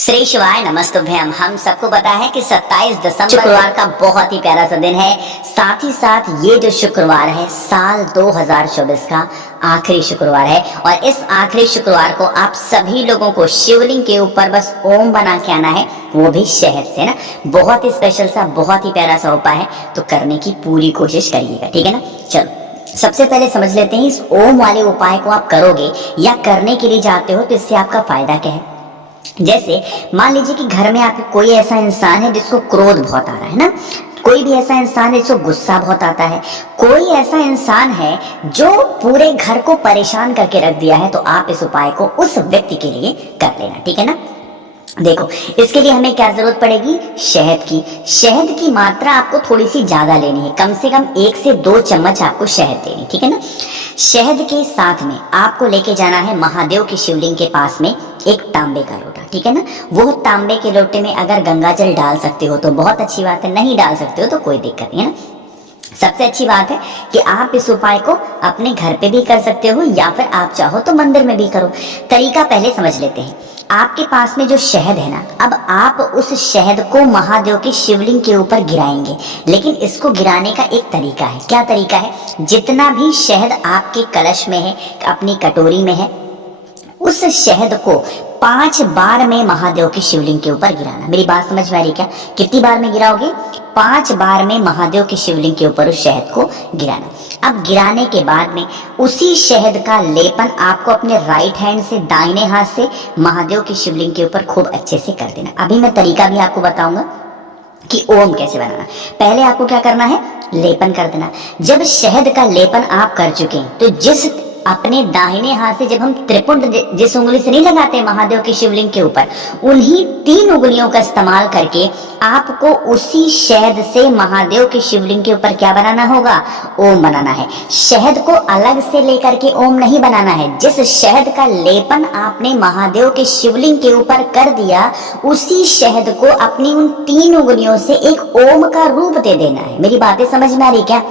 श्री शिवाय नमस्तुभ्यम। हम सबको पता है कि 27 दिसंबर शुक्रवार का बहुत ही प्यारा सा दिन है। साथ ही साथ ये जो शुक्रवार है साल 2024 का आखिरी शुक्रवार है और इस आखिरी शुक्रवार को आप सभी लोगों को शिवलिंग के ऊपर बस ओम बना के आना है, वो भी शहद से ना। बहुत ही स्पेशल सा, बहुत ही प्यारा सा उपाय है, तो करने की पूरी कोशिश करिएगा, ठीक है ना। चलो सबसे पहले समझ लेते हैं इस ओम वाले उपाय को आप करोगे या करने के लिए जाते हो तो इससे आपका फायदा क्या है। जैसे मान लीजिए कि घर में आपके कोई ऐसा इंसान है जिसको क्रोध बहुत आ रहा है ना, कोई भी ऐसा इंसान है जिसको गुस्सा बहुत आता है, कोई ऐसा इंसान है जो पूरे घर को परेशान करके रख दिया है, तो आप इस उपाय को उस व्यक्ति के लिए कर लेना, ठीक है ना। देखो इसके लिए हमें क्या जरूरत पड़ेगी, शहद की। शहद की मात्रा आपको थोड़ी सी ज्यादा लेनी है, कम से कम 1 से 2 चम्मच आपको शहद देनी, ठीक है ना। शहद के साथ में आपको लेके जाना है महादेव की शिवलिंग के पास में एक तांबे का लोटा, ठीक है ना। वो तांबे के लोटे में अगर गंगा जल डाल सकते हो तो बहुत अच्छी बात है, नहीं डाल सकते हो तो कोई दिक्कत नहीं है ना। सबसे अच्छी बात है कि आप इस उपाय को अपने घर पे भी कर सकते हो या फिर आप चाहो तो मंदिर में भी करो। तरीका पहले समझ लेते हैं। आपके पास में जो शहद है ना, अब आप उस शहद को महादेव की शिवलिंग के ऊपर गिराएंगे, लेकिन इसको गिराने का एक तरीका है। क्या तरीका है, जितना भी शहद आपके कलश में है, अपनी कटोरी में है, उस शहद को 5 बार में महादेव की शिवलिंग के ऊपर गिराना। मेरी बात समझ में आ रही क्या, कितनी बार में गिराओगे, 5 बार में महादेव की शिवलिंग के ऊपर उस शहद को गिराना। अब गिराने के बाद में उसी शहद का लेपन आपको अपने राइट हैंड से, दाहिने हाथ से महादेव की शिवलिंग के ऊपर खूब अच्छे से कर देना। अभी मैं तरीका भी आपको बताऊंगा कि ओम कैसे बनाना। पहले आपको क्या करना है, लेपन कर देना। जब शहद का लेपन आप कर चुके हैं तो जिस अपने दाहिने हाथ से, जब हम त्रिपुंड जिस उंगली से नहीं लगाते महादेव की शिवलिंग के ऊपर, उन्हीं 3 उंगलियों का इस्तेमाल करके आपको उसी शहद से महादेव की शिवलिंग के ऊपर क्या बनाना होगा, ओम बनाना है। शहद को अलग से लेकर के ओम नहीं बनाना है। जिस शहद का लेपन आपने महादेव के शिवलिंग के ऊपर कर दिया, उसी शहद को अपनी उन 3 उंगलियों से एक ओम का रूप दे देना है। मेरी बातें समझ में आ रही क्या,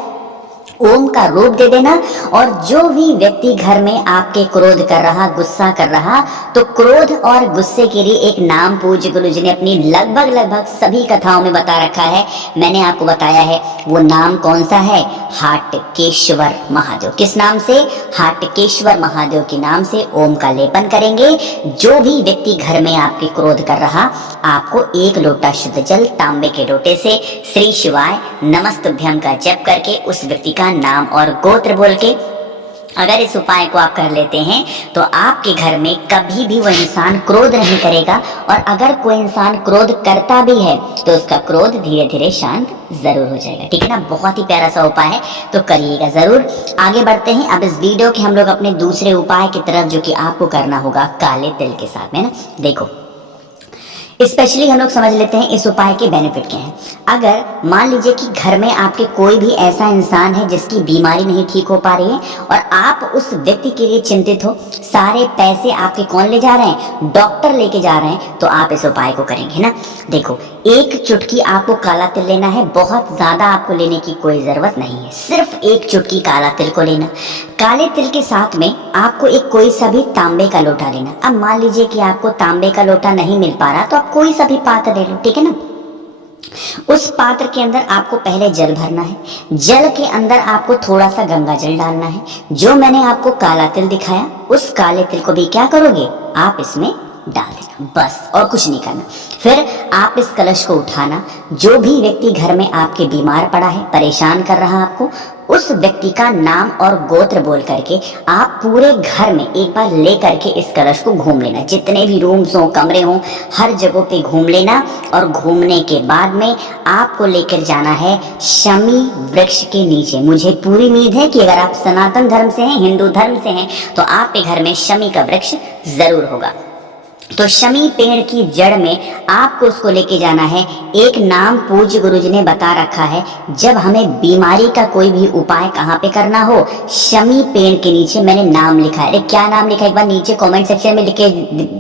ओम का रूप दे देना। और जो भी व्यक्ति घर में आपके क्रोध कर रहा, गुस्सा कर रहा, तो क्रोध और गुस्से के लिए एक नाम पूज्य गुरु जी ने अपनी लगभग सभी कथाओं में बता रखा है। मैंने आपको बताया है वो नाम कौन सा है, हाटकेश्वर महादेव। किस नाम से, हाटकेश्वर महादेव के नाम से ओम का लेपन करेंगे। जो भी व्यक्ति घर में आपके क्रोध कर रहा, आपको 1 लोटा शुद्ध जल तांबे के लोटे से श्री शिवाय नमस्तुभ्यम का जप करके उस व्यक्ति का नाम और गोत्र बोल के अगर इस उपाय को आप कर लेते हैं तो आपके घर में कभी भी वो इंसान क्रोध नहीं करेगा। और अगर कोई इंसान क्रोध करता भी है तो उसका क्रोध धीरे धीरे शांत जरूर हो जाएगा, ठीक है ना। बहुत ही प्यारा सा उपाय है, तो करिएगा जरूर। आगे बढ़ते हैं अब इस वीडियो के हम लोग अपने दूसरे उपाय की तरफ, जो कि आपको करना होगा काले तिल के साथ में ना। देखो स्पेशली हम लोग समझ लेते हैं इस उपाय के बेनिफिट क्या हैं। अगर मान लीजिए कि घर में आपके कोई भी ऐसा इंसान है जिसकी बीमारी नहीं ठीक हो पा रही है और आप उस व्यक्ति के लिए चिंतित हो, सारे पैसे आपके कौन ले जा रहे हैं, डॉक्टर लेके जा रहे हैं, तो आप इस उपाय को करेंगे ना। देखो 1 चुटकी आपको काला तिल लेना है, बहुत ज्यादा आपको लेने की कोई जरूरत नहीं है, सिर्फ 1 चुटकी काला तिल को लेना। काले तिल के साथ में आपको एक कोई सा भी तांबे का लोटा लेना। अब मान लीजिए कि आपको तांबे का लोटा नहीं मिल पा रहा तो आप कोई सा भी पात्र ले लो, ठीक है ना। उस पात्र के अंदर आपको पहले जल भरना है। जल के अंदर आपको थोड़ा सा गंगा जल डालना है। जो मैंने आपको काला तिल दिखाया, उस काले तिल को भी क्या करोगे, आप इसमें डाल देना, बस और कुछ नहीं करना। फिर आप इस कलश को उठाना। जो भी व्यक्ति घर में आपके बीमार पड़ा है, परेशान कर रहा है आपको, उस व्यक्ति का नाम और गोत्र बोल करके आप पूरे घर में एक बार ले करके इस कलश को घूम लेना। जितने भी रूम्स हो, कमरे हो, हर जगह पे घूम लेना। और घूमने के बाद में आपको लेकर जाना है शमी वृक्ष के नीचे। मुझे पूरी उम्मीद है कि अगर आप सनातन धर्म से हैं, हिंदू धर्म से हैं, तो आपके घर में शमी का वृक्ष जरूर होगा। तो शमी पेड़ की जड़ में आपको उसको लेके जाना है। एक नाम पूज्य गुरुजी ने बता रखा है, जब हमें बीमारी का कोई भी उपाय कहाँ पे करना हो, शमी पेड़ के नीचे मैंने नाम लिखा है। अरे क्या नाम लिखा है, एक बार नीचे कमेंट सेक्शन में लिख के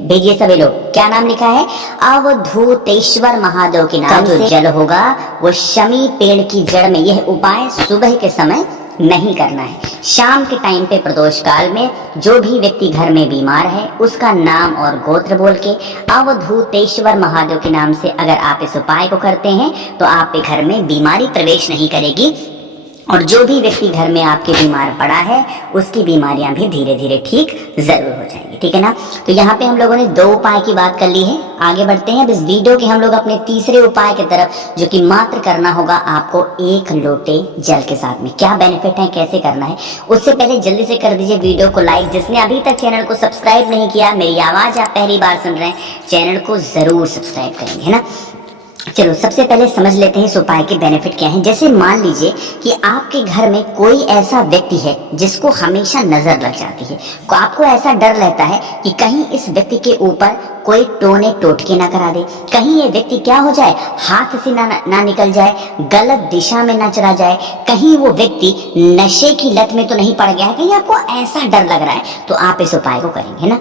भेजिए सभी लोग, क्या नाम लिखा है, अवधूतेश्वर महादेव के नाम से जल होगा वो शमी पेड़ की जड़ में। यह उपाय सुबह के समय नहीं करना है। शाम के टाइम पे प्रदोष काल में जो भी व्यक्ति घर में बीमार है उसका नाम और गोत्र बोल के अवधूतेश्वर महादेव के नाम से अगर आप इस उपाय को करते हैं तो आपके घर में बीमारी प्रवेश नहीं करेगी, और जो भी व्यक्ति घर में आपके बीमार पड़ा है उसकी बीमारियां भी धीरे धीरे ठीक जरूर हो जाएंगी। ठीक है ना। तो यहाँ पे हम लोगों ने 2 उपाय की बात कर ली है। आगे बढ़ते हैं अब इस वीडियो के हम लोग अपने तीसरे उपाय की तरफ, जो कि मात्र करना होगा आपको 1 लोटे जल के साथ में। क्या बेनिफिट है, कैसे करना है, उससे पहले जल्दी से कर दीजिए वीडियो को लाइक। जिसने अभी तक चैनल को सब्सक्राइब नहीं किया, मेरी आवाज आप पहली बार सुन रहे हैं, चैनल को जरूर सब्सक्राइब करेंगे, है ना। चलो सबसे पहले समझ लेते हैं इस उपाय के बेनिफिट क्या हैं। जैसे मान लीजिए कि आपके घर में कोई ऐसा व्यक्ति है जिसको हमेशा नजर लग जाती है, तो आपको ऐसा डर रहता है कि कहीं इस व्यक्ति के ऊपर कोई टोने टोटके ना करा दे, कहीं ये व्यक्ति क्या हो जाए, हाथ से ना निकल जाए, गलत दिशा में ना चला जाए, कहीं वो व्यक्ति नशे की लत में तो नहीं पड़ गया है, कहीं आपको ऐसा डर लग रहा है, तो आप इस उपाय को करेंगे ना।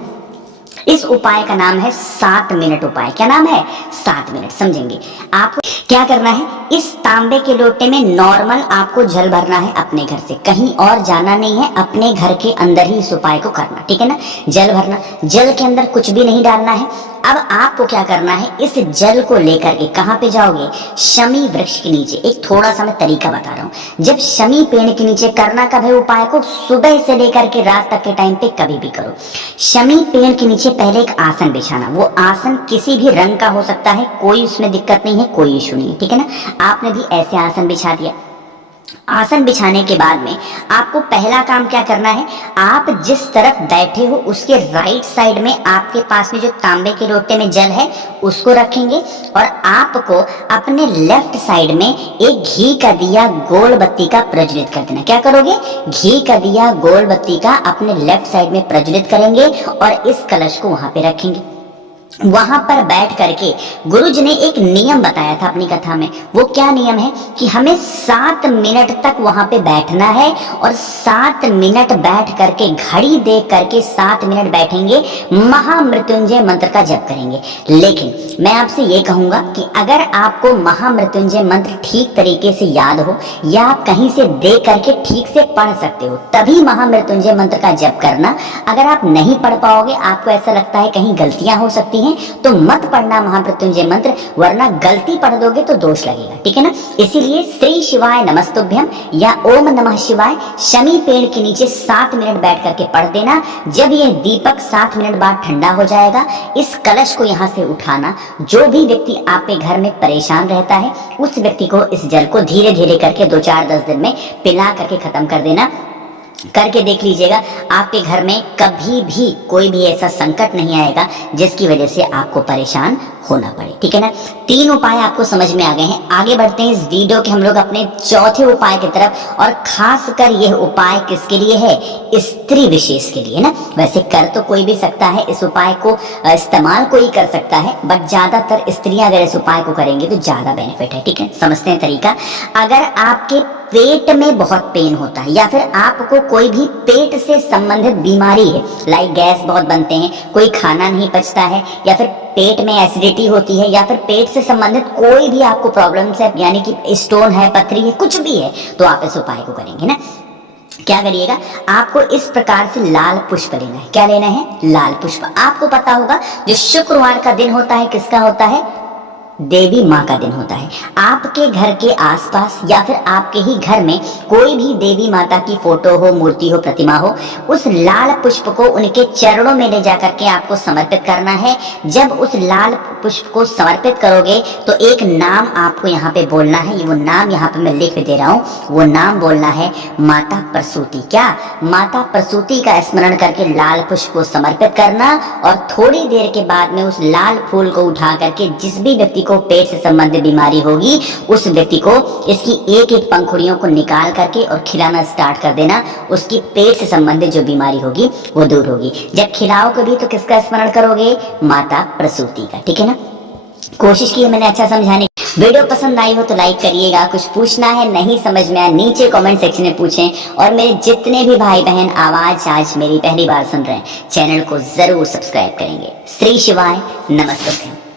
इस उपाय का नाम है 7 मिनट उपाय। क्या नाम है? 7 मिनट। समझेंगे आपको क्या करना है। इस तांबे के लोटे में नॉर्मल आपको जल भरना है अपने घर से, कहीं और जाना नहीं है, अपने घर के अंदर ही इस उपाय को करना। ठीक है ना। जल भरना, जल के अंदर कुछ भी नहीं डालना है। अब आपको क्या करना है, इस जल को लेकर के कहाँ पे जाओगे, शमी वृक्ष के नीचे। एक थोड़ा सा मैं तरीका बता रहा हूँ। जब शमी पेड़ के नीचे करना कब है उपाय को, सुबह से लेकर के रात तक के टाइम पे कभी भी करो। शमी पेड़ के नीचे पहले एक आसन बिछाना, वो आसन किसी भी रंग का हो सकता है, कोई उसमें दिक्कत नहीं है, कोई इशू नहीं है। ठीक है ना। आपने भी ऐसे आसन बिछा दिया। आसन बिछाने के बाद में आपको पहला काम क्या करना है, आप जिस तरफ बैठे हो उसके राइट साइड में आपके पास में जो तांबे के लोटे में जल है उसको रखेंगे, और आपको अपने लेफ्ट साइड में एक घी का दिया गोल बत्ती का प्रज्वलित कर देना। क्या करोगे, घी का दिया गोल बत्ती का अपने लेफ्ट साइड में प्रज्वलित करेंगे और इस कलश को वहां पे रखेंगे। वहां पर बैठ करके गुरुजी ने एक नियम बताया था अपनी कथा में। वो क्या नियम है कि हमें 7 मिनट तक वहां पे बैठना है, और 7 मिनट बैठ करके घड़ी देख करके 7 मिनट बैठेंगे, महामृत्युंजय मंत्र का जप करेंगे। लेकिन मैं आपसे ये कहूंगा कि अगर आपको महामृत्युंजय मंत्र ठीक तरीके से याद हो, या आप कहीं से देख करके ठीक से पढ़ सकते हो, तभी महामृत्युंजय मंत्र का जप करना। अगर आप नहीं पढ़ पाओगे, आपको ऐसा लगता है कहीं गलतियां हो सकती हैं, तो मत पढ़ना महामृत्युंजय मंत्र, वरना गलती पढ़ दोगे तो दोष लगेगा। ठीक है ना। इसीलिए श्री शिवाय नमस्तुभ्यम या ओम नमः शिवाय शमी पेड़ के नीचे 7 मिनट बैठ करके पढ़ देना। जब यह दीपक 7 मिनट बाद ठंडा हो जाएगा, इस कलश को यहाँ से उठाना। जो भी व्यक्ति आपके घर में परेशान रहता है उस व्यक्ति को इस जल को धीरे धीरे करके 2-4-10 दिन में पिला करके खत्म कर देना। करके देख लीजिएगा, आपके घर में कभी भी कोई भी ऐसा संकट नहीं आएगा जिसकी वजह से आपको परेशान होना पड़े। ठीक है ना। 3 उपाय आपको समझ में आ गए हैं। आगे बढ़ते हैं इस वीडियो के हम लोग अपने चौथे उपाय की तरफ, और खासकर यह उपाय किसके लिए है, स्त्री विशेष के लिए ना। वैसे कर तो कोई भी सकता है, इस उपाय को इस्तेमाल कोई कर सकता है, बट ज्यादातर स्त्रियां अगर इस उपाय को करेंगे तो ज्यादा बेनिफिट है। ठीक है, समझते हैं तरीका। अगर आपके पेट में बहुत पेन होता है, या फिर आपको कोई भी पेट से संबंधित बीमारी है, लाइक गैस बहुत बनते हैं, कोई खाना नहीं पचता है, या फिर पेट में एसिडिटी होती है, या फिर पेट से संबंधित कोई भी आपको प्रॉब्लम्स है, यानी कि स्टोन है, पथरी है, कुछ भी है, तो आप इस उपाय को करेंगे ना। क्या करिएगा, आपको इस प्रकार से लाल पुष्प लेना है। क्या लेना है, लाल पुष्प। आपको पता होगा जो शुक्रवार का दिन होता है किसका होता है, देवी माँ का दिन होता है। आपके घर के आसपास या फिर आपके ही घर में कोई भी देवी माता की फोटो हो, मूर्ति हो, प्रतिमा हो, उस लाल पुष्प को उनके चरणों में ले जाकर के आपको समर्पित करना है। जब उस लाल पुष्प को समर्पित करोगे तो एक नाम आपको यहाँ पे बोलना है। वो नाम यहाँ पे मैं लिख दे रहा हूँ। वो नाम बोलना है माता प्रसूति। क्या, माता प्रसूति का स्मरण करके लाल पुष्प को समर्पित करना, और थोड़ी देर के बाद में उस लाल फूल को उठा करके जिस भी व्यक्ति को पेट से संबंधित बीमारी होगी उस व्यक्ति को इसकी एक एक पंखुड़ियों को निकाल करके और खिलाना स्टार्ट कर देना। उसकी पेट से संबंधित जो बीमारी होगी वो दूर होगी। जब खिलाओगे भी तो किसका स्मरण करोगे, माता प्रसूति का। ठीक है ना। कोशिश की है मैंने अच्छा समझाने। वीडियो पसंद आई हो तो लाइक करिएगा। कुछ पूछना है, नहीं समझ में आया, नीचे कमेंट सेक्शन में पूछें। और मेरे जितने भी भाई बहन आवाज आज मेरी पहली बार सुन रहे हैं, चैनल को जरूर सब्सक्राइब करेंगे। श्री शिवाय नमस्ते।